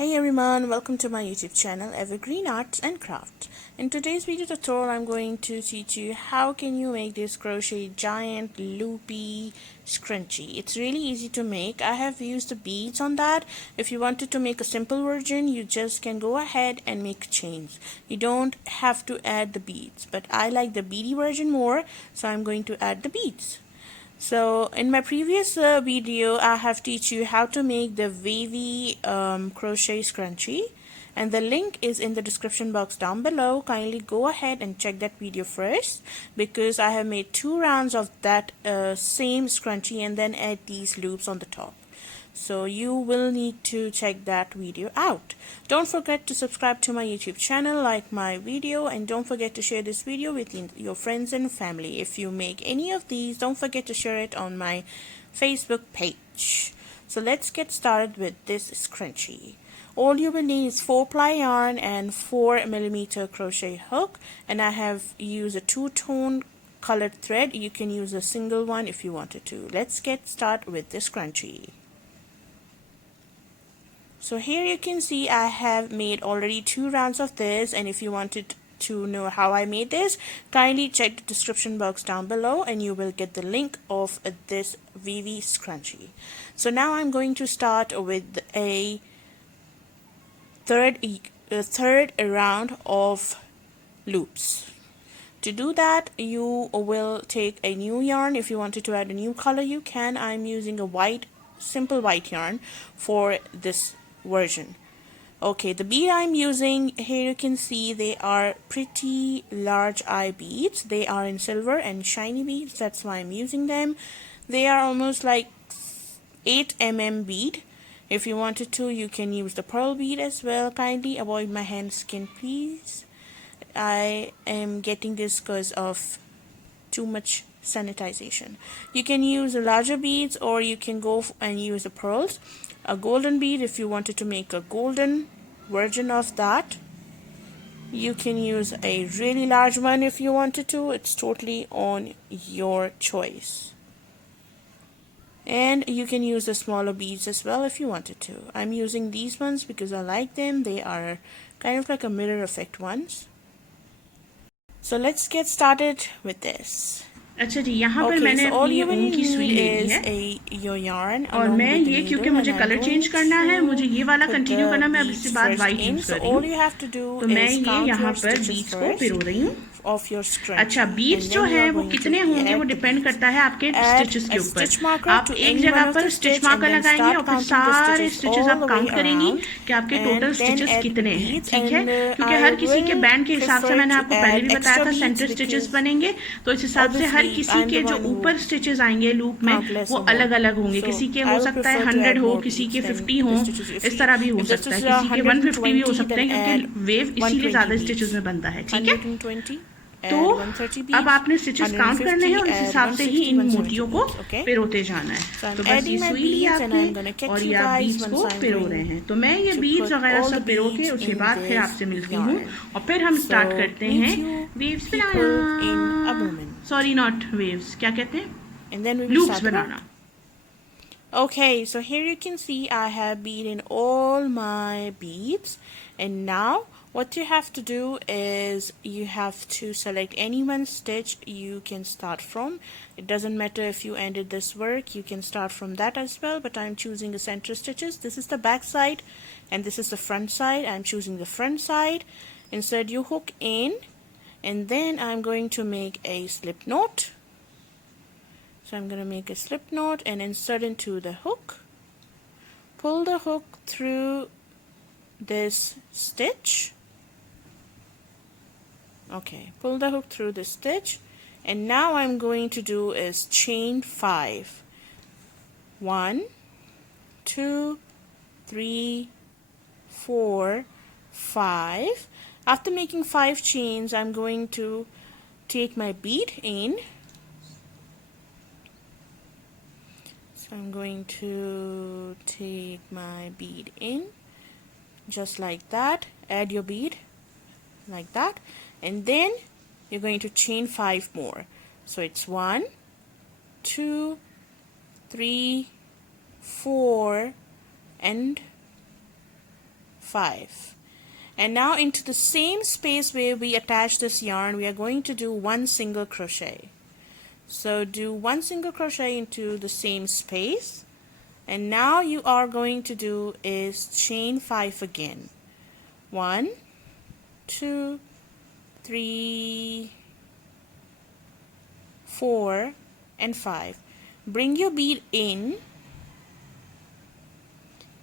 Hey everyone, welcome to my YouTube channel Evergreen Arts and Crafts. In today's video tutorial I'm going to teach you how can you make this crochet giant loopy scrunchie. It's really easy to make. I have used the beads on that. If you wanted to make a simple version, you just can go ahead and make chains. You don't have to add the beads, but I like the beady version more, so I'm going to add the beads. So in my previous video I have teach you how to make the wavy crochet scrunchie, and the link is in the description box down below. Kindly go ahead and check that video first, because I have made 2 rounds of that same scrunchie and then add these loops on the top. So you will need to check that video out. Don't forget to subscribe to my YouTube channel, like my video, and don't forget to share this video with your friends and family. If you make any of these, don't forget to share it on my Facebook page. So let's get started with this scrunchie. All you will need is 4-ply yarn and 4mm crochet hook, and I have used a 2-tone colored thread. You can use a single one if you wanted to. Let's get started with the scrunchie. So here you can see I have made already 2 rounds of this, and if you wanted to know how I made this, kindly check the description box down below and you will get the link of this Wavy scrunchie. So now I'm going to start with a third round of loops. To do that, you will take a new yarn. If you wanted to add a new color, you can. I'm using a simple white yarn for this version. Okay, the bead I'm using here, you can see they are pretty large eye beads. They are in silver and shiny beads, that's why I'm using them. They are almost like 8mm bead. If you wanted to, you can use the pearl bead as well. Kindly avoid my hand skin, please. I am getting this because of too much sanitization. You can use larger beads, or you can go and use the pearls. A golden bead if you wanted to make a golden version of that. You can use a really large one if you wanted to. It's totally on your choice. And you can use the smaller beads as well if you wanted to. I'm using these ones because I like them. They are kind of like a mirror effect ones. So let's get started with this. अच्छा जी, यहाँ पर मैंने अपनी ऊन की सुई ले ली है और मैं ये, क्योंकि मुझे कलर चेंज करना है, मुझे ये वाला कंटिन्यू करना, मैं अब इसके बाद वाइट यूज कर रही हूँ, तो मैं ये यहाँ पर बीड्स को पिरो रही हूँ. अच्छा, बीड्स जो है वो कितने होंगे वो डिपेंड करता है आपके स्टिचेस के ऊपर. आप एक जगह पर स्टिच मार्कर लगाएंगे और फिर सारे स्टिचेस आप काउंट करेंगी कि आपके टोटल स्टिचेस कितने हैं. ठीक है, क्योंकि हर किसी के बैंड के हिसाब से, मैंने आपको पहले भी बताया था, सेंटर स्टिचेस बनेंगे, तो इस हिसाब से हर किसी के जो ऊपर स्टिचेस आएंगे लूप में वो अलग अलग होंगे. किसी के हो सकता है 100 हो, किसी के 50 हो, इस तरह भी हो सकता है, किसी के 150 भी हो सकते हैं, क्योंकि वेव इसीलिए ज्यादा स्टिचेस में बनता है. ठीक है, तो अब आपने स्टिचेस काउंट करने हैं और इस हिसाब से ही इन मोतियों को पिरोते जाना है. तो बस ये सुई ली आपने और ये आप बीड्स को पिरो रहे हैं. तो मैं ये बीड्स वगैरह सब पिरो के उसके बाद फिर आपसे मिलती हूँ और फिर हम स्टार्ट करते हैं waves banana. Sorry, not waves, क्या कहते हैं, loops banana. Okay, so here you can see I have bead in all my beads, and now what you have to do is you have to select any one stitch you can start from. It doesn't matter if you ended this work, you can start from that as well, but I'm choosing the center stitches. This is the back side and this is the front side. I'm choosing the front side. Insert your hook in, and then I'm going to make a slip knot. So I'm going to make a slip knot and insert into the hook. Pull the hook through this stitch. Okay, pull the hook through the stitch, and now I'm going to do is chain 5. 1, 2, 3, 4, 5. After making 5 chains, I'm going to take my bead in. I'm going to take my bead in just like that. Add your bead like that, and then you're going to chain 5 more. So it's 1, 2, 3, 4 and 5. And now into the same space where we attach this yarn, we are going to do 1 single crochet. So do 1 single crochet into the same space, and now you are going to do is chain 5 again. 1, 2, 3, 4 and 5. Bring your bead in,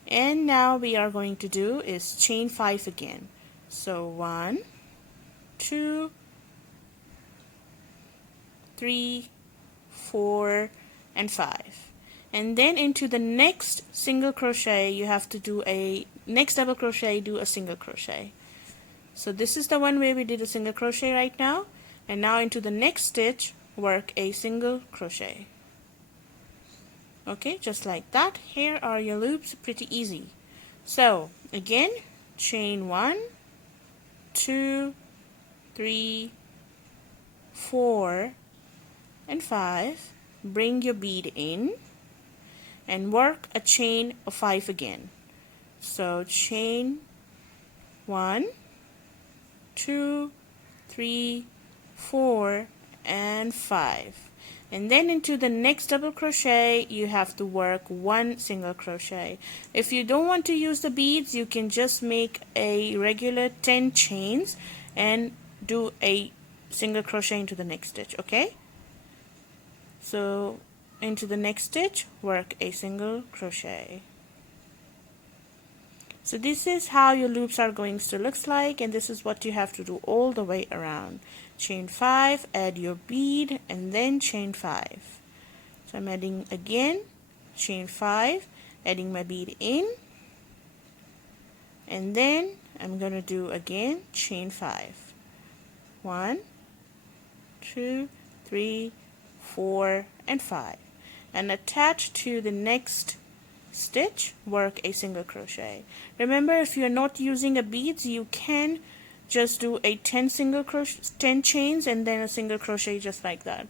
and now we are going to do is chain 5 again. So 1, 2, 3, 4 and 5. And then into the next single crochet you have to do a next double crochet, do a single crochet. So this is the one where we did a single crochet right now, and now into the next stitch work a single crochet. Okay, just like that. Here are your loops, pretty easy. So again, chain 1, 2, 3, 4 and 5. Bring your bead in and work a chain of 5 again. So chain 1, 2, 3, 4 and 5. And then into the next double crochet you have to work 1 single crochet. If you don't want to use the beads, you can just make a regular 10 chains and do a single crochet into the next stitch. Okay, so into the next stitch work a single crochet. So this is how your loops are going to look like, and this is what you have to do all the way around. Chain 5, add your bead, and then chain 5. So I'm adding again, chain 5, adding my bead in, and then I'm going to do again chain 5. 1, 2, 3, 4 and 5. And attach to the next stitch, work a single crochet. Remember, if you're not using a beads, you can just do a 10 chains and then a single crochet, just like that.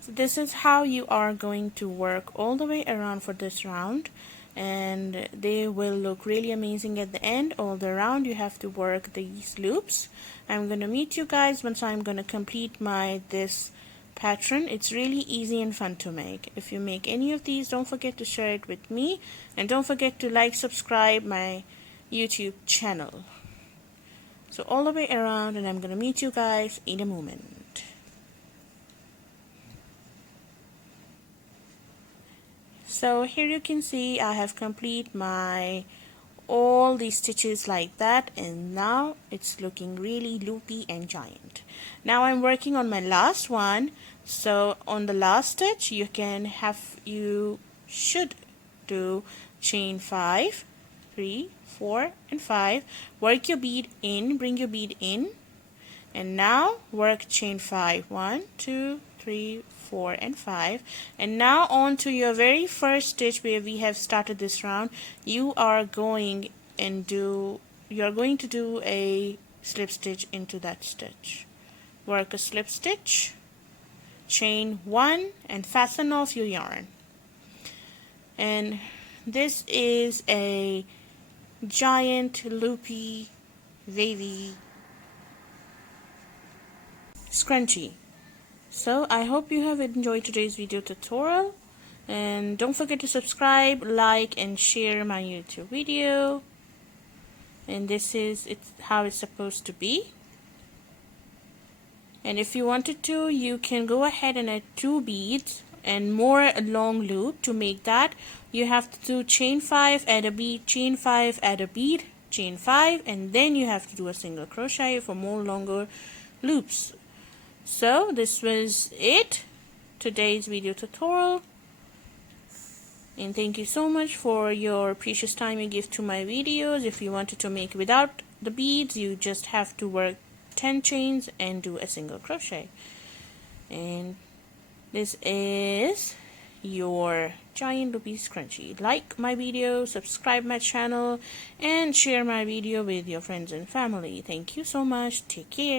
So this is how you are going to work all the way around for this round, and they will look really amazing at the end. All the round you have to work these loops. I'm going to meet you guys once I'm going to complete this pattern. It's really easy and fun to make. If you make any of these, don't forget to share it with me, and don't forget to like, subscribe my YouTube channel. So all the way around, and I'm gonna meet you guys in a moment. So here you can see I have complete my all these stitches like that, and now it's looking really loopy and giant. Now I'm working on my last one. So on the last stitch you should do chain 5, 3, 4 and 5. Work your bead in, bring your bead in, and now work chain 5, 1, 2, 3, 4 and 5. And now on to your very first stitch where we have started this round, you are going to do a slip stitch into that stitch. Work a slip stitch, chain 1 and fasten off your yarn. And this is a giant loopy wavy scrunchie. So I hope you have enjoyed today's video tutorial, and don't forget to subscribe, like and share my YouTube video. And this is how it's supposed to be. And if you wanted to, you can go ahead and add 2 beads and more long loop. To make that, you have to do chain 5, add a bead, chain 5, add a bead, chain 5, and then you have to do a single crochet for more longer loops. So this was it, today's video tutorial, and thank you so much for your precious time you give to my videos. If you wanted to make without the beads, you just have to work 10 chains and do a single crochet. And this is your giant loopy scrunchie. Like my video, subscribe my channel, and share my video with your friends and family. Thank you so much. Take care.